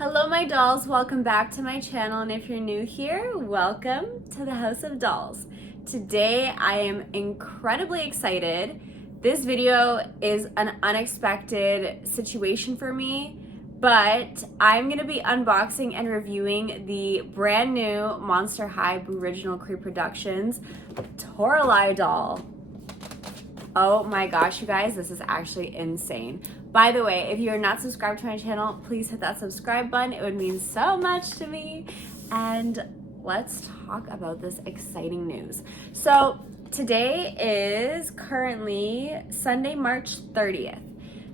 Hello my dolls, welcome back to my channel, and if you're new here, welcome to the House of Dolls. Today I am incredibly excited. This video is an unexpected situation for me, but I'm going to be unboxing and reviewing the brand new Monster High Booriginal Creeproductions Toralei doll. Oh my gosh, you guys, this is actually insane. By the way, if you're not subscribed to my channel, please hit that subscribe button. It would mean so much to me. And let's talk about this exciting news. So today is currently Sunday, March 30th.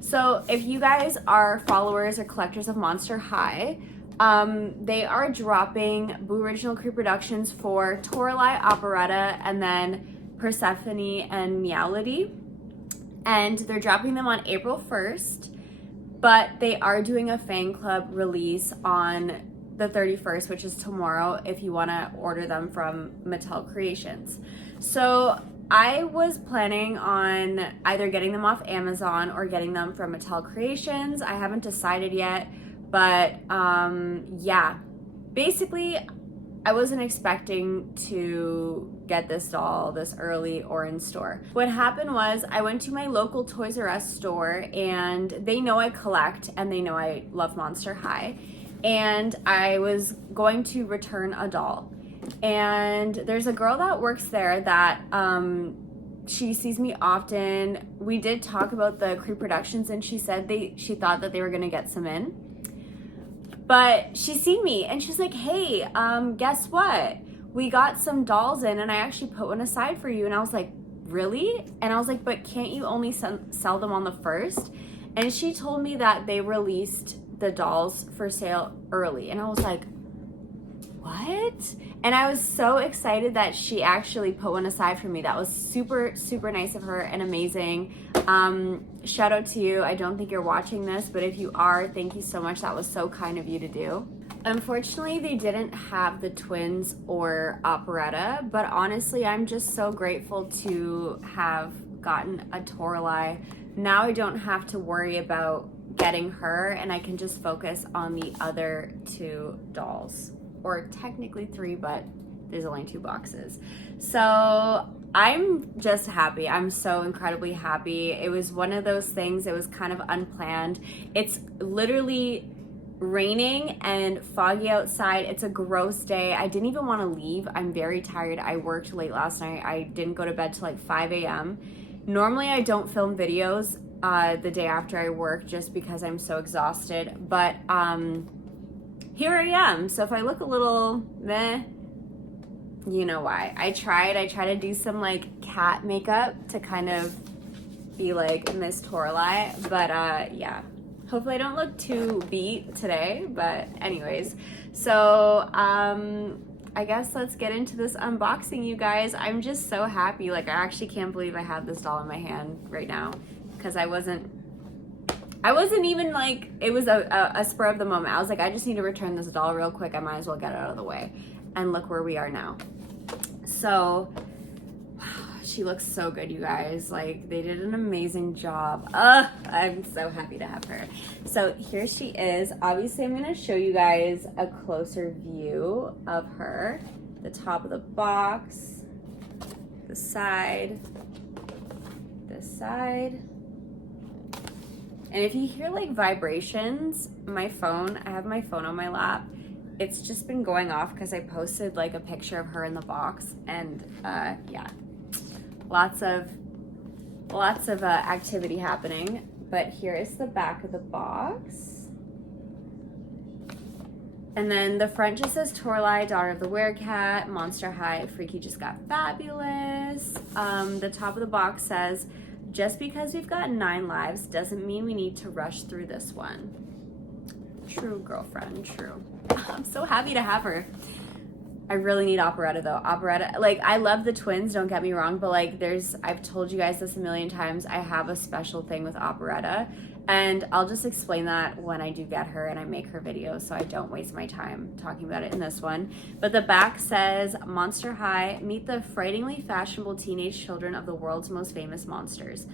So if you guys are followers or collectors of Monster High, they are dropping Booriginal Creeproductions for Toralei Operetta and then Persephone and Meowlity. And they're dropping them on April 1st, but they are doing a fan club release on the 31st, which is tomorrow, if you want to order them from Mattel Creations. So I was planning on either getting them off Amazon or getting them from Mattel Creations. I haven't decided yet, but yeah, basically I wasn't expecting to get this doll this early or in store. What happened was I went to my local Toys R Us store, and they know I collect and they know I love Monster High, and I was going to return a doll. And there's a girl that works there that she sees me often. We did talk about the Creeproductions, and she said she thought that they were gonna get some in. But she seen me and she's like, hey, guess what? We got some dolls in and I actually put one aside for you. And I was like, really? And I was like, but can't you only sell them on the 1st? And she told me that they released the dolls for sale early. And I was like, what? And I was so excited that she actually put one aside for me. That was super, super nice of her and amazing. Shout out to you. I don't think you're watching this, but if you are, thank you so much. That was so kind of you to do. Unfortunately, they didn't have the twins or Operetta, but honestly, I'm just so grateful to have gotten a Toralei. Now I don't have to worry about getting her, and I can just focus on the other 2 dolls. Or technically 3, but there's only 2 boxes. So I'm just happy. I'm so incredibly happy. It was one of those things, it was kind of unplanned. It's literally raining and foggy outside. It's a gross day. I didn't even want to leave. I'm very tired. I worked late last night. I didn't go to bed till like 5 a.m. Normally I don't film videos the day after I work just because I'm so exhausted. But here I am. So if I look a little meh, you know why. I tried to do some like cat makeup to kind of be like Miss Toralei, but yeah. Hopefully I don't look too beat today, but anyways. So I guess let's get into this unboxing, you guys. I'm just so happy. Like, I actually can't believe I have this doll in my hand right now, because I wasn't even like, it was a spur of the moment. I was like, I just need to return this doll real quick. I might as well get it out of the way. And look where we are now. So she looks so good, you guys. Like, they did an amazing job. I'm so happy to have her. So here she is. Obviously, I'm going to show you guys a closer view of her. The top of the box, the side, this side. And if you hear like vibrations, my phone, I have my phone on my lap. It's just been going off because I posted like a picture of her in the box, and yeah, lots of activity happening. But here is the back of the box. And then the front just says Toralei, daughter of the werecat, Monster High, Freaky just got fabulous. The top of the box says, just because we've got 9 lives doesn't mean we need to rush through this one. True, girlfriend, true. I'm so happy to have her. I really need Operetta though. Operetta, like, I love the twins, don't get me wrong, but like, I've told you guys this a million times, I have a special thing with Operetta, and I'll just explain that when I do get her and I make her videos, so I don't waste my time talking about it in this one. But the back says, Monster High, meet the frighteningly fashionable teenage children of the world's most famous monsters.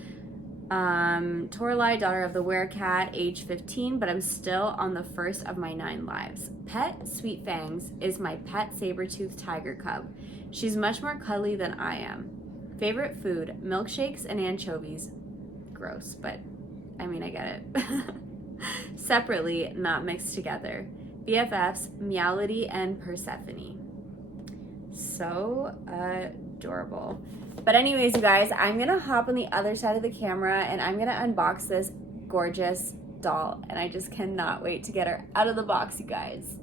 Toralei, daughter of the werecat, age 15, but I'm still on the first of my 9 lives. Pet Sweet Fangs is my pet saber-toothed tiger cub. She's much more cuddly than I am. Favorite food, milkshakes and anchovies. Gross, but I mean, I get it. Separately, not mixed together. BFFs, Meowlity and Persephone. So adorable. But anyways, you guys, I'm gonna hop on the other side of the camera and I'm gonna unbox this gorgeous doll, and I just cannot wait to get her out of the box, you guys.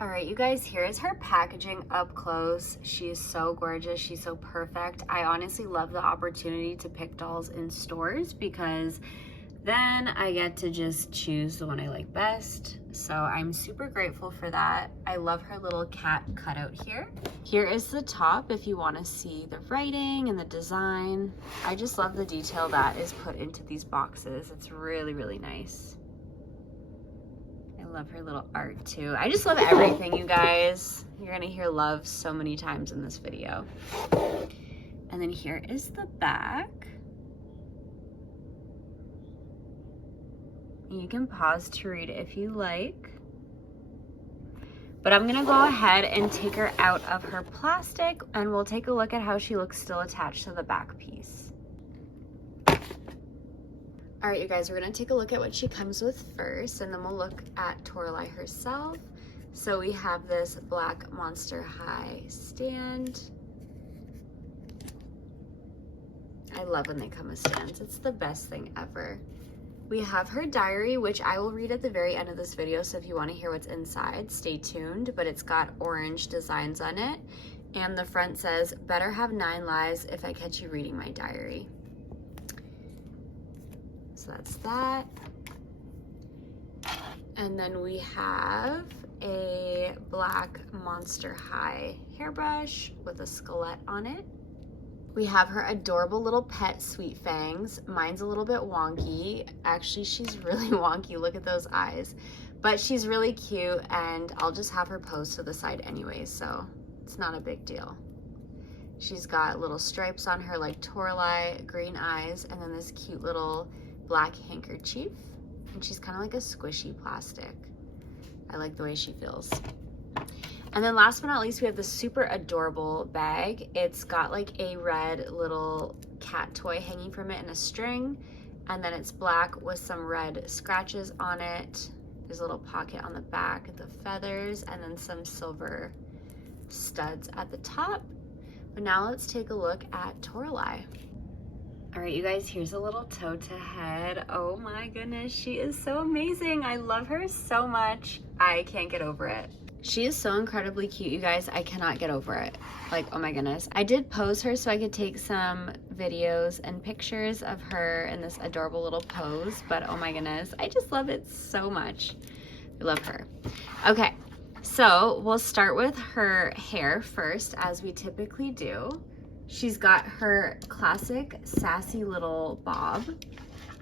All right, you guys, here is her packaging up close. She is so gorgeous. She's so perfect. I honestly love the opportunity to pick dolls in stores because then I get to just choose the one I like best. So I'm super grateful for that. I love her little cat cutout here. Here is the top if you want to see the writing and the design. I just love the detail that is put into these boxes. It's really, really nice. I love her little art too. I just love everything, you guys. You're gonna hear love so many times in this video. And then here is the back. You can pause to read it if you like. But I'm gonna go ahead and take her out of her plastic and we'll take a look at how she looks still attached to the back piece. All right, you guys, we're gonna take a look at what she comes with first, and then we'll look at Toralei herself. So we have this black Monster High stand. I love when they come with stands. It's the best thing ever. We have her diary, which I will read at the very end of this video, so if you want to hear what's inside, stay tuned, but it's got orange designs on it, and the front says, "Better have 9 lives if I catch you reading my diary." So that's that. And then we have a black Monster High hairbrush with a skelet on it. We have her adorable little pet Sweet Fangs. Mine's a little bit wonky. Actually, she's really wonky. Look at those eyes. But she's really cute, and I'll just have her pose to the side anyway, so it's not a big deal. She's got little stripes on her like Toralei, green eyes, and then this cute little black handkerchief. And she's kind of like a squishy plastic. I like the way she feels. And then last but not least, we have this super adorable bag. It's got like a red little cat toy hanging from it in a string. And then it's black with some red scratches on it. There's a little pocket on the back, the feathers, and then some silver studs at the top. But now let's take a look at Toralei. All right, you guys, here's a little toe to head. Oh my goodness, she is so amazing. I love her so much. I can't get over it. She is so incredibly cute, you guys. I cannot get over it. Like, oh my goodness. I did pose her so I could take some videos and pictures of her in this adorable little pose, but oh my goodness, I just love it so much. I love her. Okay, so we'll start with her hair first, as we typically do. She's got her classic sassy little bob.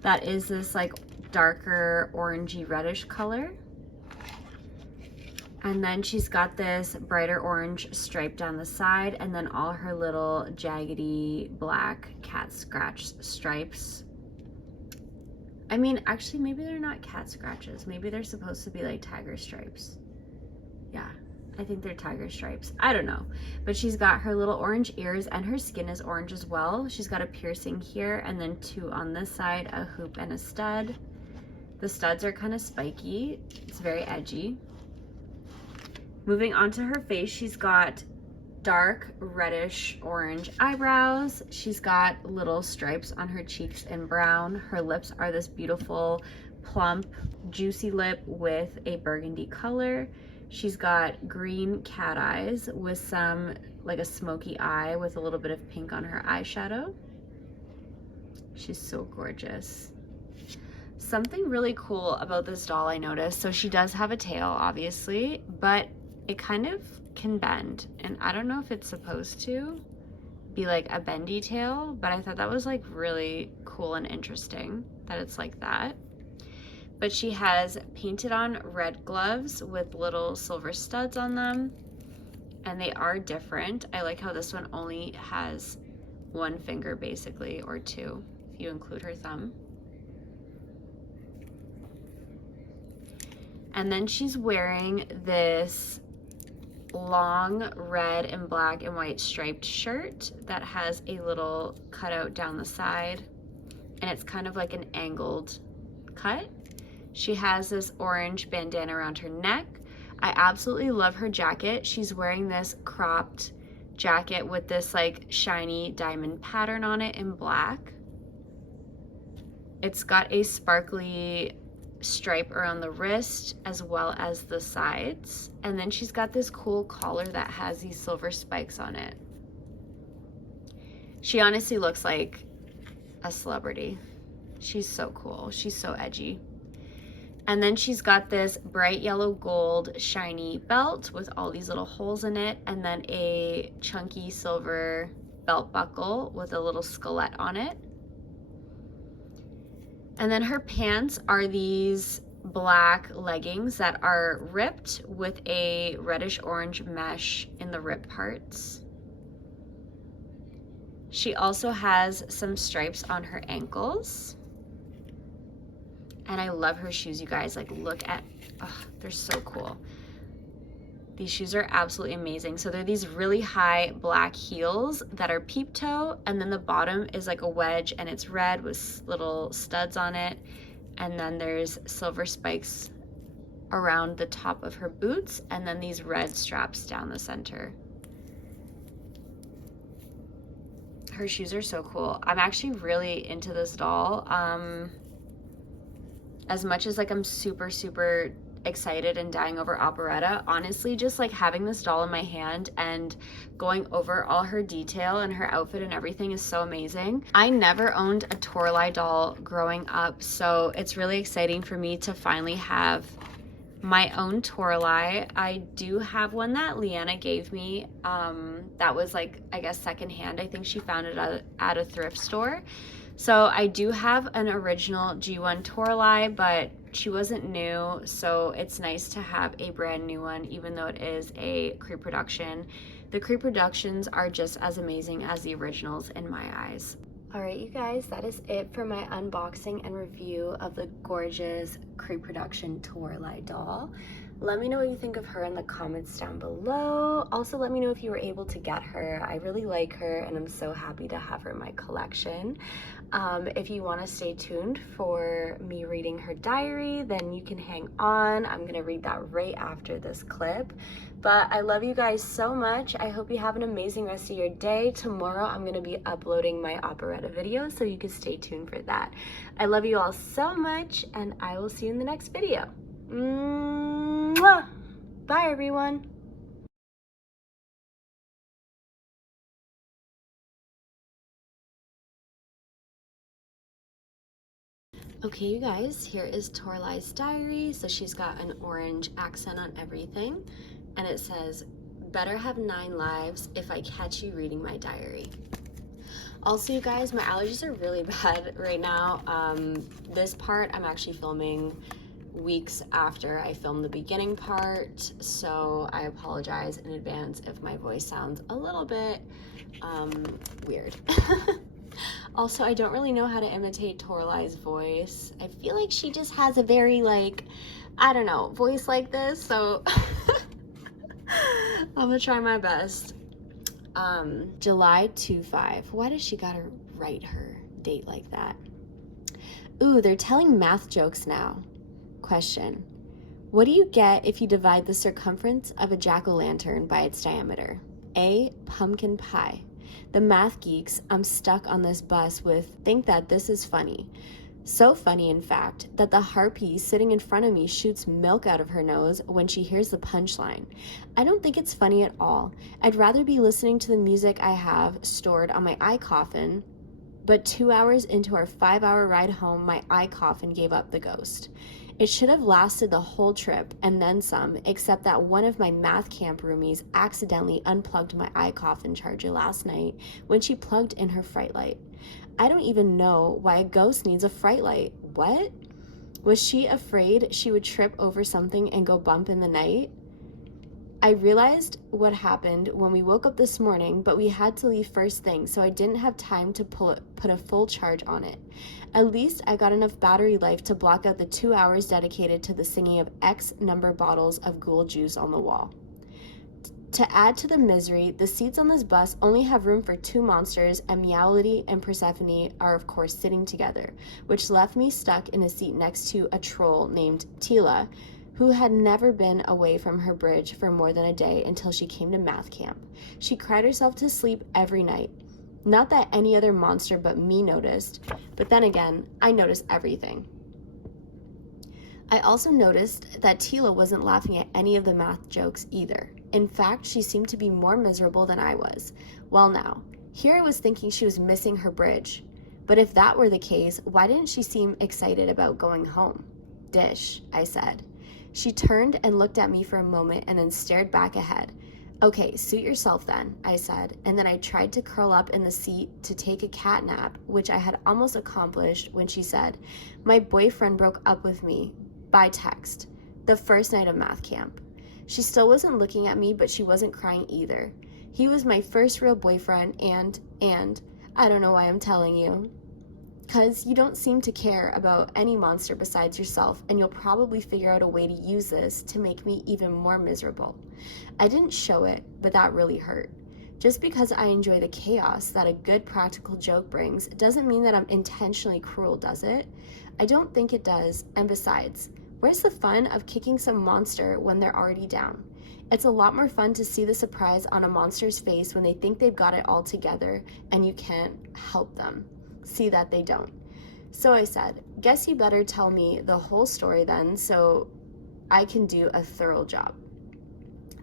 That is this like darker orangey reddish color. And then she's got this brighter orange stripe down the side, and then all her little jaggedy black cat scratch stripes. I mean, actually, maybe they're not cat scratches. Maybe they're supposed to be like tiger stripes. Yeah, I think they're tiger stripes. I don't know. But she's got her little orange ears, and her skin is orange as well. She's got a piercing here, and then 2 on this side, a hoop and a stud. The studs are kind of spiky. It's very edgy. Moving on to her face, she's got dark reddish orange eyebrows. She's got little stripes on her cheeks in brown. Her lips are this beautiful, plump, juicy lip with a burgundy color. She's got green cat eyes with some, like a smoky eye with a little bit of pink on her eyeshadow. She's so gorgeous. Something really cool about this doll I noticed, so she does have a tail, obviously, but it kind of can bend, and I don't know if it's supposed to be like a bendy tail, but I thought that was like really cool and interesting that it's like that. But she has painted on red gloves with little silver studs on them, and they are different. I like how this one only has 1 finger basically, or 2. if you include her thumb. And then she's wearing this long red and black and white striped shirt that has a little cutout down the side, and it's kind of like an angled cut. She has this orange bandana around her neck. I absolutely love her jacket. She's wearing this cropped jacket with this like shiny diamond pattern on it in black. It's got a sparkly stripe around the wrist as well as the sides, and then she's got this cool collar that has these silver spikes on it. She honestly looks like a celebrity. She's so cool. She's so edgy. And then she's got this bright yellow gold shiny belt with all these little holes in it, and then a chunky silver belt buckle with a little skelet on it. And then her pants are these black leggings that are ripped with a reddish orange mesh in the rip parts. She also has some stripes on her ankles. And I love her shoes, you guys. Like, look at, oh, they're so cool. These shoes are absolutely amazing. So they're these really high black heels that are peep toe, and then the bottom is like a wedge and it's red with little studs on it. And then there's silver spikes around the top of her boots, and then these red straps down the center. Her shoes are so cool. I'm actually really into this doll. As much as like I'm super excited and dying over Operetta, honestly, just like having this doll in my hand and going over all her detail and her outfit and everything is so amazing. I never owned a Toralei doll growing up, so it's really exciting for me to finally have my own Toralei. I do have one that Leanna gave me that was like, I guess, secondhand. I think she found it at a thrift store. So I do have an original G1 Toralei, but she wasn't new, so it's nice to have a brand new one, even though it is a Creeproduction. The Creeproductions are just as amazing as the originals in my eyes. Alright, you guys, that is it for my unboxing and review of the gorgeous Creeproduction Toralei doll. Let me know what you think of her in the comments down below. Also, let me know if you were able to get her. I really like her, and I'm so happy to have her in my collection. If you want to stay tuned for me reading her diary, then you can hang on. I'm going to read that right after this clip. But I love you guys so much. I hope you have an amazing rest of your day. Tomorrow, I'm going to be uploading my operetta video, so you can stay tuned for that. I love you all so much, and I will see you in the next video. Mwah! Bye, everyone. Okay, you guys, here is Toralei's diary. So she's got an orange accent on everything, and it says, "Better have 9 lives if I catch you reading my diary." Also, you guys, my allergies are really bad right now. This part I'm actually filming weeks after I filmed the beginning part, so I apologize in advance if my voice sounds a little bit weird. Also, I don't really know how to imitate Toralei's voice. I feel like she just has a very, like, I don't know, voice like this, so I'm gonna try my best. July 25. Why does she gotta write her date like that? Ooh, they're telling math jokes now. Question: what do you get if you divide the circumference of a jack-o'-lantern by its diameter? A. Pumpkin pie. The math geeks I'm stuck on this bus with think that this is funny. So funny, in fact, that the harpy sitting in front of me shoots milk out of her nose when she hears the punchline. I don't think it's funny at all. I'd rather be listening to the music I have stored on my iCoffin, but 2 hours into our 5-hour ride home, my iCoffin gave up the ghost. It should have lasted the whole trip and then some, except that one of my math camp roomies accidentally unplugged my iCoffin charger last night when she plugged in her fright light. I don't even know why a ghost needs a fright light. What? Was she afraid she would trip over something and go bump in the night? I realized what happened when we woke up this morning, but we had to leave first thing, so I didn't have time to put a full charge on it. At least I got enough battery life to block out the 2 hours dedicated to the singing of X number bottles of ghoul juice on the wall. To add to the misery, the seats on this bus only have room for 2 monsters, and Meowlity and Persephone are of course sitting together, which left me stuck in a seat next to a troll named Tila, who had never been away from her bridge for more than a day until she came to math camp. She cried herself to sleep every night. Not that any other monster but me noticed, but then again, I noticed everything. I also noticed that Tila wasn't laughing at any of the math jokes either. In fact, she seemed to be more miserable than I was. Well now, here I was thinking she was missing her bridge. But if that were the case, why didn't she seem excited about going home? Dish, I said. She turned and looked at me for a moment and then stared back ahead. Okay, suit yourself then, I said, and then I tried to curl up in the seat to take a cat nap, which I had almost accomplished when she said, my boyfriend broke up with me by text, the first night of math camp. She still wasn't looking at me, but she wasn't crying either. He was my first real boyfriend and I don't know why I'm telling you. 'Cause you don't seem to care about any monster besides yourself, and you'll probably figure out a way to use this to make me even more miserable. I didn't show it, but that really hurt. Just because I enjoy the chaos that a good practical joke brings doesn't mean that I'm intentionally cruel, does it? I don't think it does, and besides, where's the fun of kicking some monster when they're already down? It's a lot more fun to see the surprise on a monster's face when they think they've got it all together and you can't help them see that they don't. So I said, guess you better tell me the whole story then so I can do a thorough job.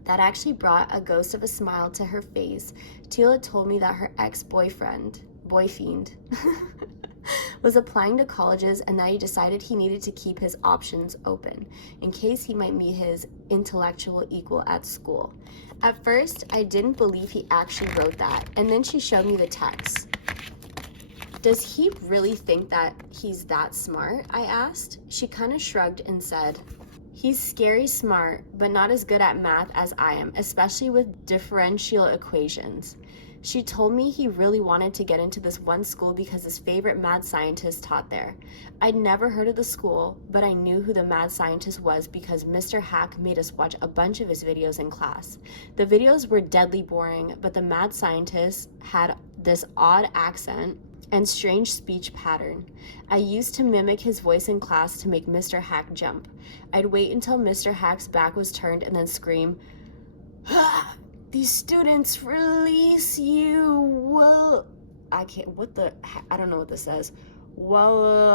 That actually brought a ghost of a smile to her face. Tila told me that her ex-boyfriend, was applying to colleges and that he decided he needed to keep his options open in case he might meet his intellectual equal at school. At first, I didn't believe he actually wrote that, and then she showed me the text. Does he really think that he's that smart? I asked. She kind of shrugged and said, he's scary smart, but not as good at math as I am, especially with differential equations. She told me he really wanted to get into this one school because his favorite mad scientist taught there. I'd never heard of the school, but I knew who the mad scientist was because Mr. Hack made us watch a bunch of his videos in class. The videos were deadly boring, but the mad scientist had this odd accent and strange speech pattern. I used to mimic his voice in class to make Mr. Hack jump. I'd wait until Mr. Hack's back was turned and then scream, "Ah, these students release you, whoa." I don't know what this says. Whoa,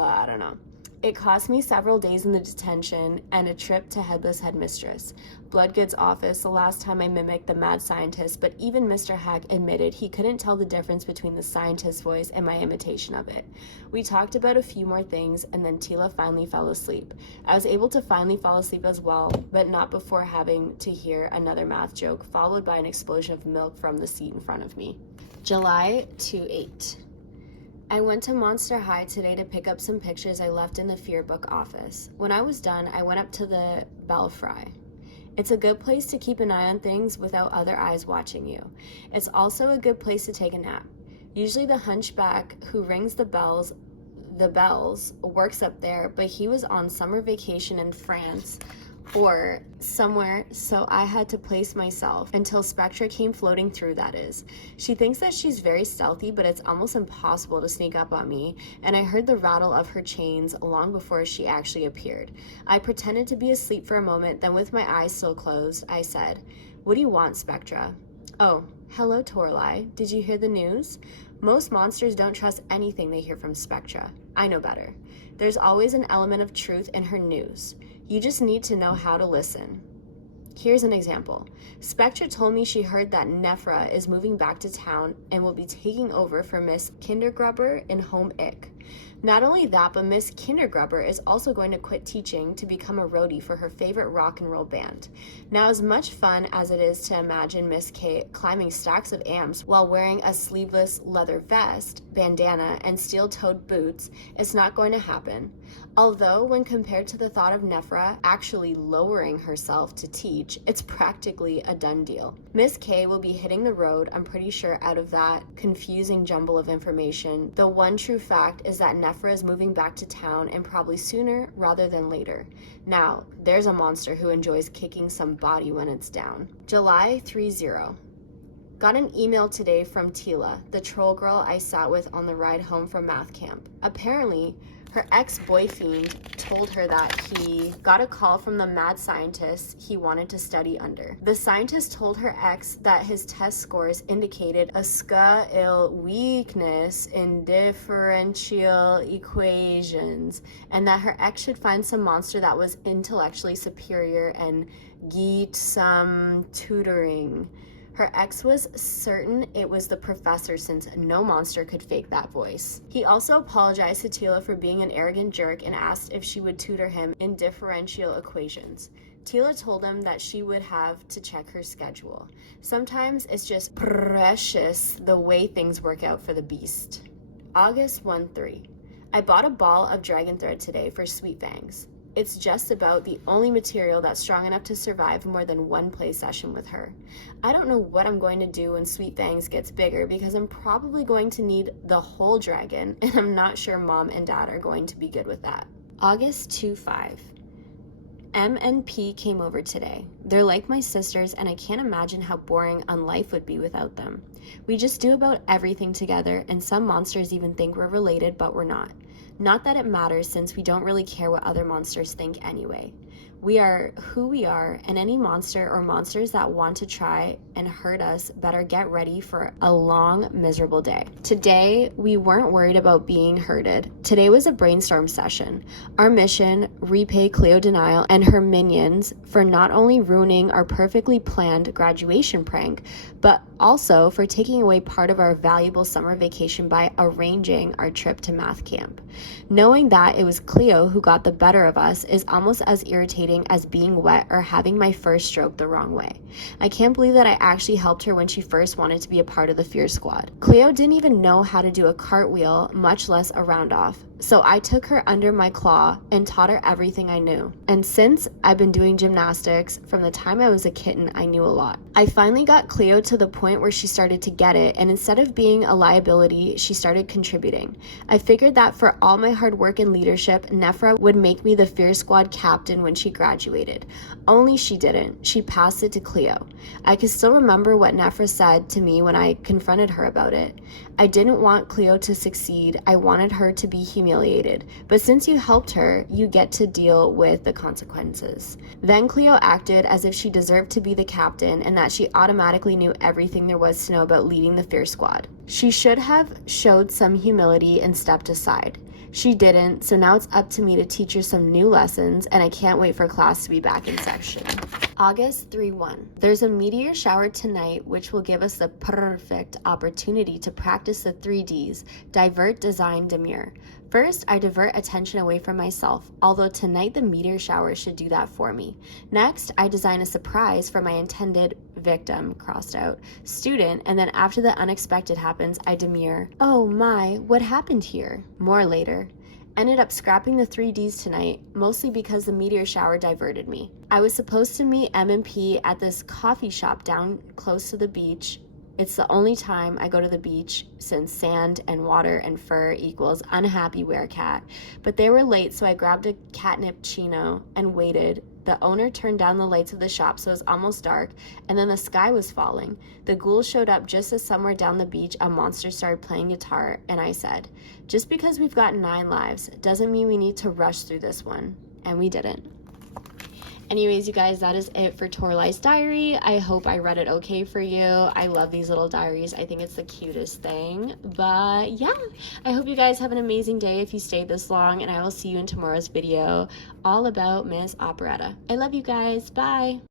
I don't know. It cost me several days in the detention and a trip to Headless Headmistress Bloodgood's office the last time I mimicked the mad scientist, but even Mr. Hack admitted he couldn't tell the difference between the scientist's voice and my imitation of it. We talked about a few more things, and then Tila finally fell asleep. I was able to finally fall asleep as well, but not before having to hear another math joke, followed by an explosion of milk from the seat in front of me. July 28. I went to Monster High today to pick up some pictures I left in the Fear Book office. When I was done, I went up to the Belfry. It's a good place to keep an eye on things without other eyes watching you. It's also a good place to take a nap. Usually the hunchback who rings the bells works up there, but he was on summer vacation in France or somewhere, so I had to place myself until Spectra came floating through, that is. She thinks that she's very stealthy, but it's almost impossible to sneak up on me, and I heard the rattle of her chains long before she actually appeared. I pretended to be asleep for a moment, then with my eyes still closed, I said, "What do you want, Spectra?" "Oh, hello, Toralei. Did you hear the news?" Most monsters don't trust anything they hear from Spectra. I know better. There's always an element of truth in her news. You just need to know how to listen. Here's an example. Spectra told me she heard that Nephra is moving back to town and will be taking over for Miss Kindergrubber in Home Ick. Not only that, but Miss Kindergrubber is also going to quit teaching to become a roadie for her favorite rock and roll band. Now, as much fun as it is to imagine Miss K climbing stacks of amps while wearing a sleeveless leather vest, bandana, and steel-toed boots, it's not going to happen. Although, when compared to the thought of Nefra actually lowering herself to teach, it's practically a done deal. Miss K will be hitting the road, I'm pretty sure, out of that confusing jumble of information. The one true fact is that Nefra is moving back to town, and probably sooner rather than later. Now, there's a monster who enjoys kicking some body when it's down. July 30. Got an email today from Tila, the troll girl I sat with on the ride home from math camp. Apparently, her ex-boyfriend told her that he got a call from the mad scientist he wanted to study under. The scientist told her ex that his test scores indicated a skill weakness in differential equations, and that her ex should find some monster that was intellectually superior and get some tutoring. Her ex was certain it was the professor since no monster could fake that voice. He also apologized to Tila for being an arrogant jerk and asked if she would tutor him in differential equations. Tila told him that she would have to check her schedule. Sometimes it's just precious the way things work out for the beast. August 1-3. I bought a ball of dragon thread today for Sweet Fangs. It's just about the only material that's strong enough to survive more than one play session with her. I don't know what I'm going to do when Sweet Fangs gets bigger because I'm probably going to need the whole dragon, and I'm not sure Mom and Dad are going to be good with that. August 2-5. M and P came over today. They're like my sisters, and I can't imagine how boring life would be without them. We just do about everything together, and some monsters even think we're related, but we're not. Not that it matters since we don't really care what other monsters think anyway. We are who we are, and any monster or monsters that want to try and hurt us better get ready for a long, miserable day. Today, we weren't worried about being hurted. Today was a brainstorm session. Our mission, repay Cleo Denial and her minions for not only ruining our perfectly planned graduation prank, but also for taking away part of our valuable summer vacation by arranging our trip to math camp. Knowing that it was Cleo who got the better of us is almost as irritating as being wet or having my first stroke the wrong way. I can't believe that I actually helped her when she first wanted to be a part of the Fear Squad. Cleo didn't even know how to do a cartwheel, much less a round-off. So I took her under my claw and taught her everything I knew. And since I've been doing gymnastics from the time I was a kitten, I knew a lot. I finally got Cleo to the point where she started to get it, and instead of being a liability, she started contributing. I figured that for all my hard work and leadership, Nefra would make me the Fear Squad captain when she graduated. Only she didn't. She passed it to Cleo. I can still remember what Nefra said to me when I confronted her about it. I didn't want Cleo to succeed. I wanted her to be humiliated. But since you helped her, you get to deal with the consequences. Then Cleo acted as if she deserved to be the captain and that she automatically knew everything there was to know about leading the Fear Squad. She should have showed some humility and stepped aside. She didn't, so now it's up to me to teach her some new lessons, and I can't wait for class to be back in session. August 3-1. There's a meteor shower tonight, which will give us the perfect opportunity to practice the 3Ds, divert, design, demure. First, I divert attention away from myself, although tonight the meteor shower should do that for me. Next, I design a surprise for my intended victim, crossed out, student, and then after the unexpected happens, I demure. Oh my, what happened here? More later. Ended up scrapping the 3Ds tonight, mostly because the meteor shower diverted me. I was supposed to meet M and P at this coffee shop down close to the beach. It's the only time I go to the beach since sand and water and fur equals unhappy werecat. But they were late, so I grabbed a catnip chino and waited. The owner turned down the lights of the shop so it was almost dark, and then the sky was falling. The ghouls showed up just as somewhere down the beach a monster started playing guitar, and I said, just because we've got 9 lives doesn't mean we need to rush through this one. And we didn't. Anyways, you guys, that is it for Toralei's diary. I hope I read it okay for you. I love these little diaries. I think it's the cutest thing. But yeah, I hope you guys have an amazing day if you stayed this long, and I will see you in tomorrow's video all about Miss Operetta. I love you guys. Bye.